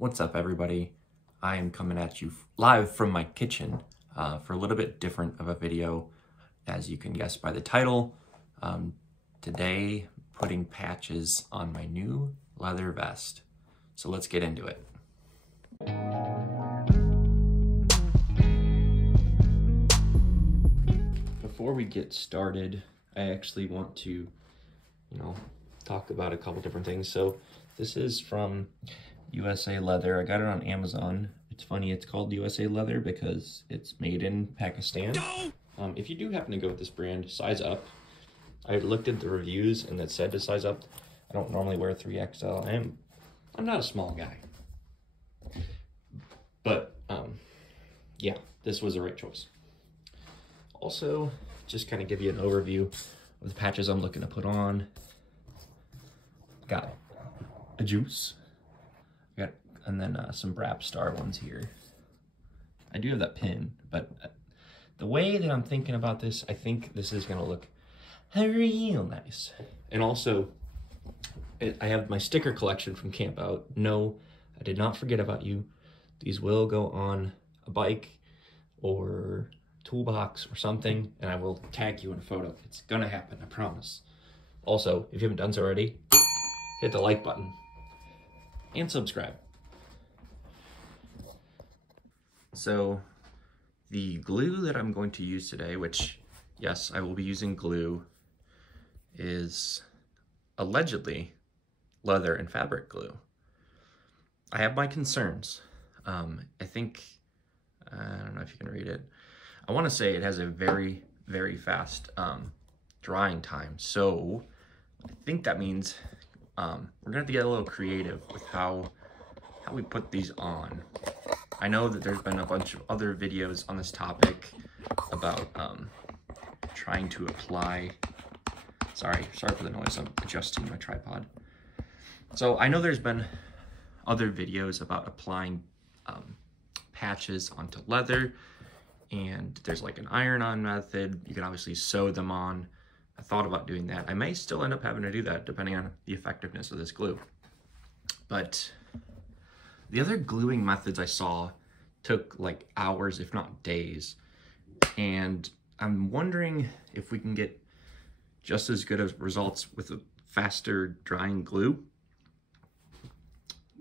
What's up, everybody? I am coming at you live from my kitchen for a little bit different of a video, as you can guess by the title. Today, putting patches on my new leather vest. So let's get into it. Before we get started, I actually want to, talk about a couple different things. So this is from USA Leather. I got it on Amazon. It's funny, it's called USA Leather because it's made in Pakistan. If you do happen to go with this brand, size up. I looked at the reviews and it said to size up. I don't normally wear 3XL. I'm not a small guy. But yeah, this was the right choice. Also, just kind of give you an overview of the patches I'm looking to put on. Got a juice. And then some Brap Star ones here. I do have that pin, but the way that I'm thinking about this, I think this is gonna look real nice. And also, I have my sticker collection from Camp Out. No, I did not forget about you. These will go on a bike or toolbox or something, and I will tag you in a photo. It's gonna happen, I promise. Also, if you haven't done so already, hit the like button and subscribe. So the glue that I'm going to use today, which, yes, I will be using glue, is allegedly leather and fabric glue. I have my concerns. I think, I don't know if you can read it. I want to say it has a very, very fast drying time. So I think that means we're gonna have to get a little creative with how we put these on. I know that there's been a bunch of other videos on this topic about trying to apply, sorry for the noise, I'm adjusting my tripod. So I know there's been other videos about applying patches onto leather, and there's like an iron-on method. You can obviously sew them on. I thought about doing that. I may still end up having to do that depending on the effectiveness of this glue. But the other gluing methods I saw took like hours, if not days. And I'm wondering if we can get just as good of results with a faster drying glue.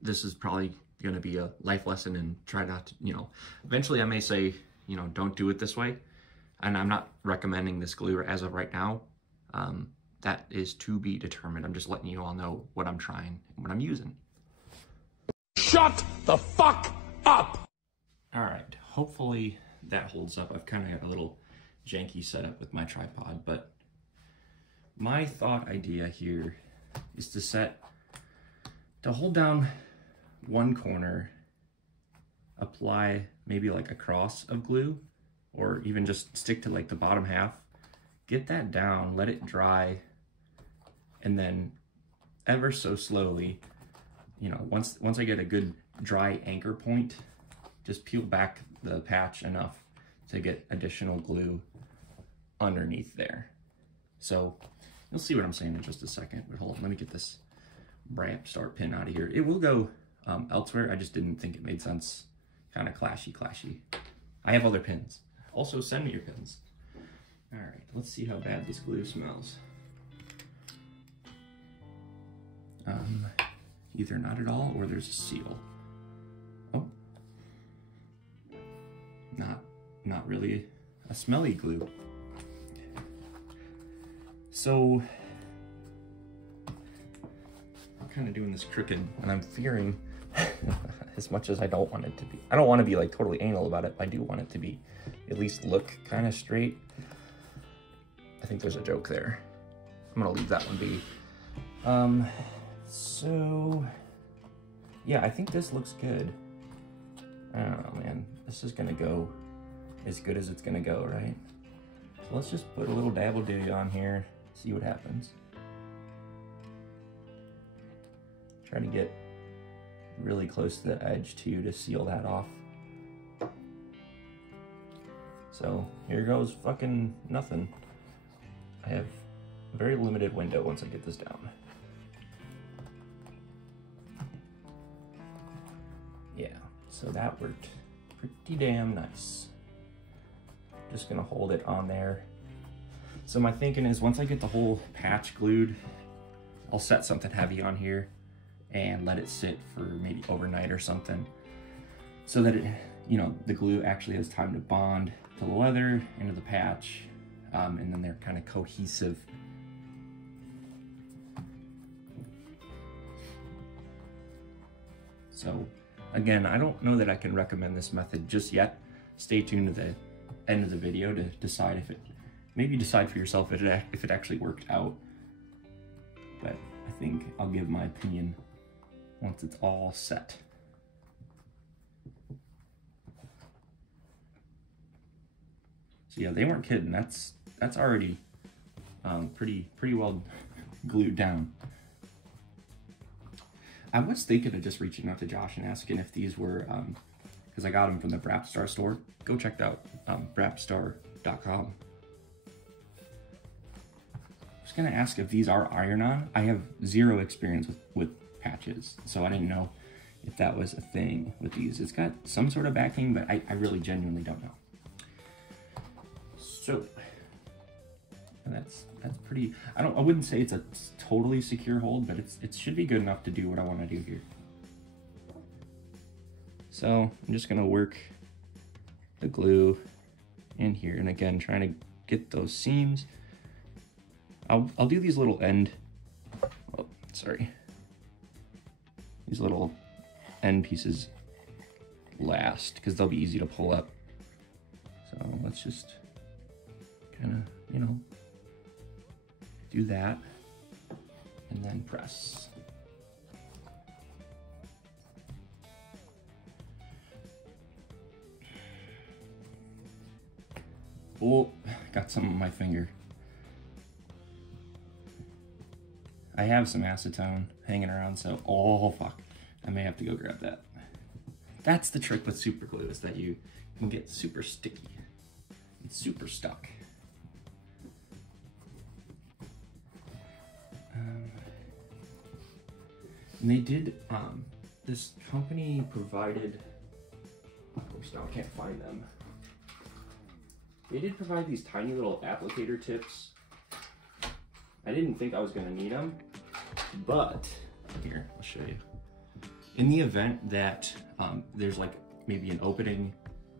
This is probably gonna be a life lesson, and try not to, eventually I may say, don't do it this way. And I'm not recommending this glue as of right now. That is to be determined. I'm just letting you all know what I'm trying and what I'm using. Shut the fuck up! All right, hopefully that holds up. I've kind of got a little janky setup with my tripod, but my thought idea here is to hold down one corner, apply maybe like a cross of glue, or even just stick to like the bottom half, get that down, let it dry, and then ever so slowly, once I get a good dry anchor point, just peel back the patch enough to get additional glue underneath there. So you'll see what I'm saying in just a second, but hold on, let me get this Brap Star pin out of here. It will go elsewhere. I just didn't think it made sense. Kind of clashy. I have other pins. Also, send me your pins. All right, let's see how bad this glue smells. Either not at all, or there's a seal. Oh, not really a smelly glue. So I'm kind of doing this crooked, and I'm fearing, as much as I don't want it to be, I don't want to be like totally anal about it. I do want it to be, at least look kind of straight. I think there's a joke there. I'm gonna leave that one be. So yeah, I think this looks good. I don't know, man. This is gonna go as good as it's gonna go, right? So let's just put a little dabble-do on here, see what happens. Try to get really close to the edge too to seal that off. So here goes fucking nothing. I have a very limited window once I get this down. Yeah, so that worked pretty damn nice. Just gonna hold it on there. So my thinking is once I get the whole patch glued, I'll set something heavy on here and let it sit for maybe overnight or something, so that it, you know, the glue actually has time to bond to the leather, into the patch, and then they're kind of cohesive. So again, I don't know that I can recommend this method just yet. Stay tuned to the end of the video to decide if it, maybe decide for yourself if it actually worked out. But I think I'll give my opinion once it's all set. So yeah, they weren't kidding. That's already pretty well glued down. I was thinking of just reaching out to Josh and asking if these were, because I got them from the Brapstar store. Go check it out, brapstar.com. I was gonna ask if these are iron-on. I have zero experience with patches, so I didn't know if that was a thing with these. It's got some sort of backing, but I really genuinely don't know. So, and that's pretty, I wouldn't say it's a totally secure hold, but it should be good enough to do what I want to do here. So I'm just gonna work the glue in here, and again, trying to get those seams. I'll do these little these little end pieces last, because they'll be easy to pull up. So let's just kind of, you know, do that and then press. Oh, got some on my finger. I have some acetone hanging around, so, oh fuck, I may have to go grab that. That's the trick with super glue, is that you can get super sticky and super stuck. And they did, this company provided, oops, now I can't find them. They did provide these tiny little applicator tips. I didn't think I was gonna need them, but here, I'll show you. In the event that there's like maybe an opening,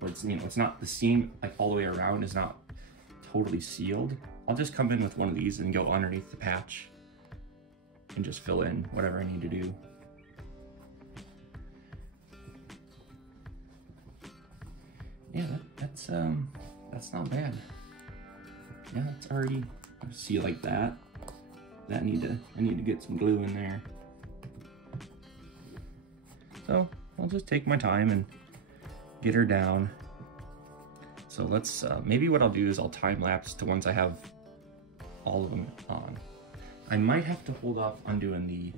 or it's, you know, it's not, the seam like all the way around is not totally sealed, I'll just come in with one of these and go underneath the patch and just fill in whatever I need to do. Yeah, that's not bad. Yeah, it's already, see, like that. I need to get some glue in there. So I'll just take my time and get her down. So let's, maybe what I'll do is I'll time lapse to once I have all of them on. I might have to hold off on doing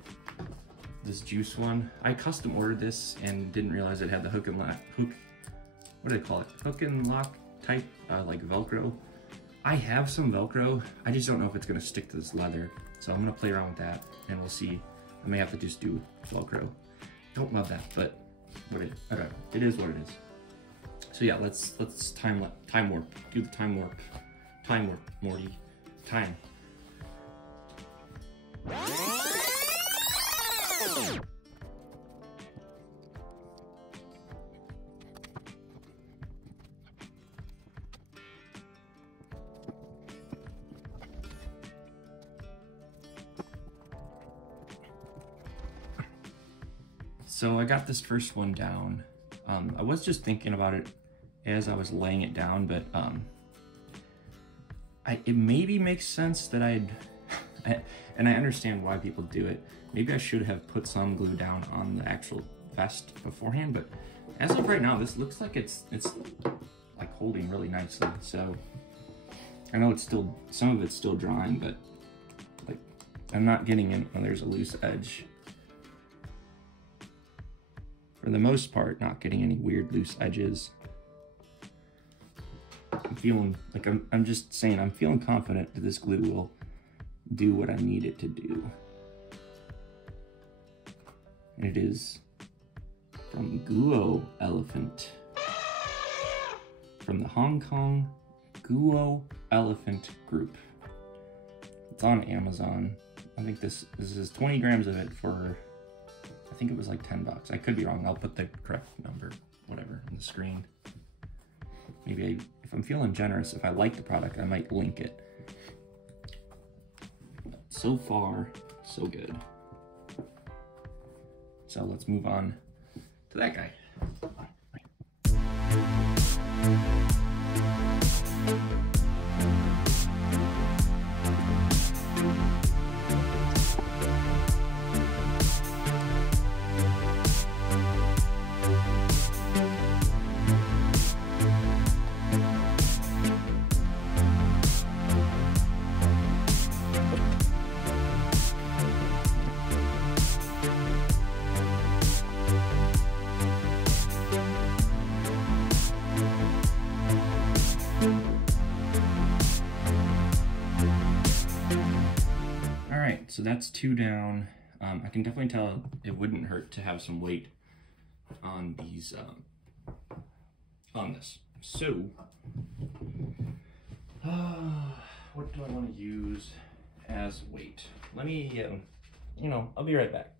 this juice one. I custom ordered this and didn't realize it had the hook and lock, what do they call it? Hook and lock type, like Velcro. I have some Velcro, I just don't know if it's gonna stick to this leather. So I'm gonna play around with that and we'll see. I may have to just do Velcro. Don't love that, but whatever. It is what it is. So yeah, let's time warp. Do the time warp. Time warp, Morty. Time. So I got this first one down. I was just thinking about it as I was laying it down, but it maybe makes sense that and I understand why people do it. Maybe I should have put some glue down on the actual vest beforehand, but as of right now, this looks like it's like holding really nicely. So I know it's still, some of it's still drying, but like I'm not getting in when there's a loose edge. For the most part, not getting any weird loose edges. I'm feeling like I'm just saying, I'm feeling confident that this glue will do what I need it to do. And it is from Guo Elephant. From the Hong Kong Guo Elephant Group. It's on Amazon. I think this is 20 grams of it for, I think it was like 10 bucks. I could be wrong. I'll put the correct number, whatever, on the screen. Maybe if I'm feeling generous, if I like the product, I might link it. But so far, so good. So let's move on to that guy. So that's 2 down. I can definitely tell it wouldn't hurt to have some weight on these, on this. So, what do I want to use as weight? Let me, you know, I'll be right back.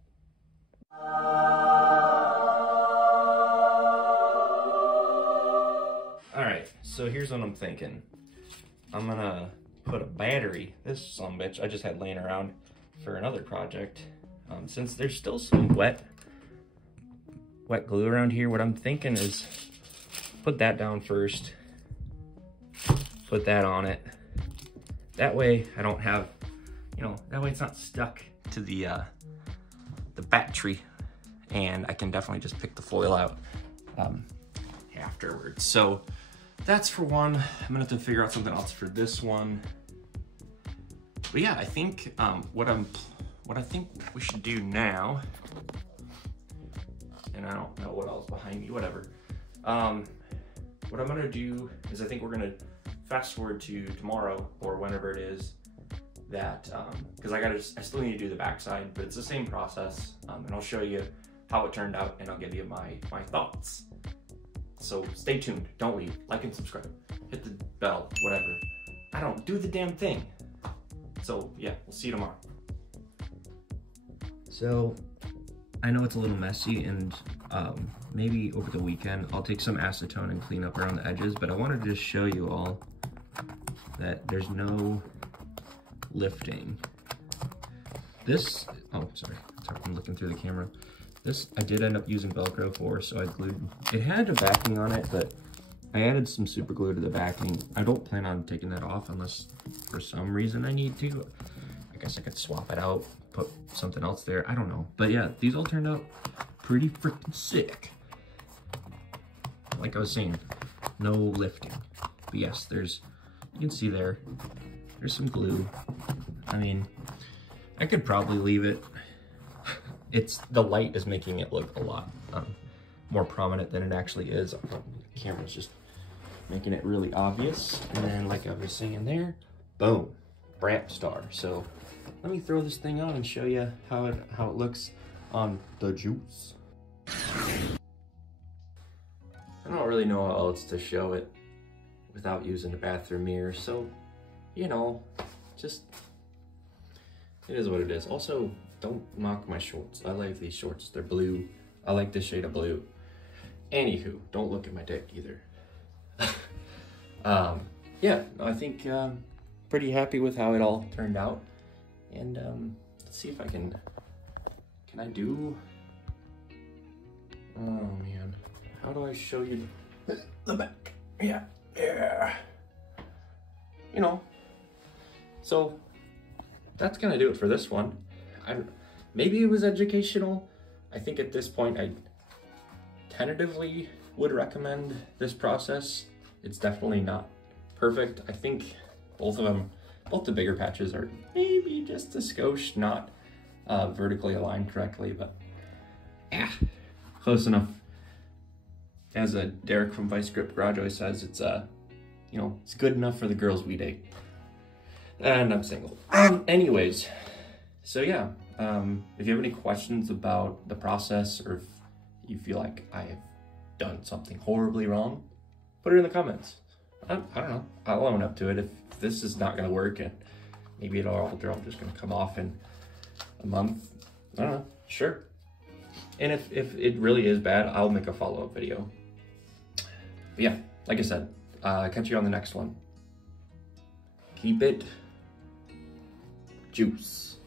All right, so here's what I'm thinking. I'm gonna put a battery, this sumbitch I just had laying around for another project. Since there's still some wet glue around here, what I'm thinking is put that down first, put that on it. That way I don't have, you know, that way it's not stuck to the battery, and I can definitely just pick the foil out afterwards. So that's for one. I'm gonna have to figure out something else for this one. But yeah, I think what I think we should do now, and I don't know what else behind me, whatever. What I'm gonna do is I think we're gonna fast forward to tomorrow or whenever it is that, because I still need to do the backside, but it's the same process, and I'll show you how it turned out, and I'll give you my thoughts. So stay tuned, don't leave, like and subscribe, hit the bell, whatever. I don't do the damn thing. So yeah, we'll see you tomorrow. So I know it's a little messy, and maybe over the weekend I'll take some acetone and clean up around the edges, but I wanted to just show you all that there's no lifting. This, oh sorry, I'm looking through the camera. This I did end up using Velcro for, so I glued, it had a backing on it, but I added some super glue to the backing. I don't plan on taking that off unless for some reason I need to. I guess I could swap it out, put something else there, I don't know. But yeah, these all turned out pretty freaking sick. Like I was saying, no lifting. But yes, there's, you can see there's some glue. I mean, I could probably leave it. It's, the light is making it look a lot more prominent than it actually is. The camera's just making it really obvious. And then like I was saying there, boom, Bramp Star. So let me throw this thing on and show you how it looks on the juice. I don't really know how else to show it without using a bathroom mirror, so you know, just it is what it is. Also, don't mock my shorts. I like these shorts, they're blue. I like this shade of blue. Anywho, don't look at my dick either. Yeah, I think pretty happy with how it all turned out. And let's see if I can I do, oh man, how do I show you the back? Yeah, you know, so that's gonna do it for this one. Maybe it was educational. I think at this point I tentatively would recommend this process. It's definitely not perfect. I think both of them, both the bigger patches are maybe just a skosh not vertically aligned correctly, but yeah, close enough. As Derek from Vice Grip Garage always says, it's you know, it's good enough for the girls we date. And I'm single. Anyways, so yeah, if you have any questions about the process, or if you feel like I have done something horribly wrong, put it in the comments. I don't know. I'll own up to it. If this is not going to work and maybe it'll all just going to come off in a month, I don't know. Sure. And if it really is bad, I'll make a follow-up video. But yeah, like I said, catch you on the next one. Keep it juice.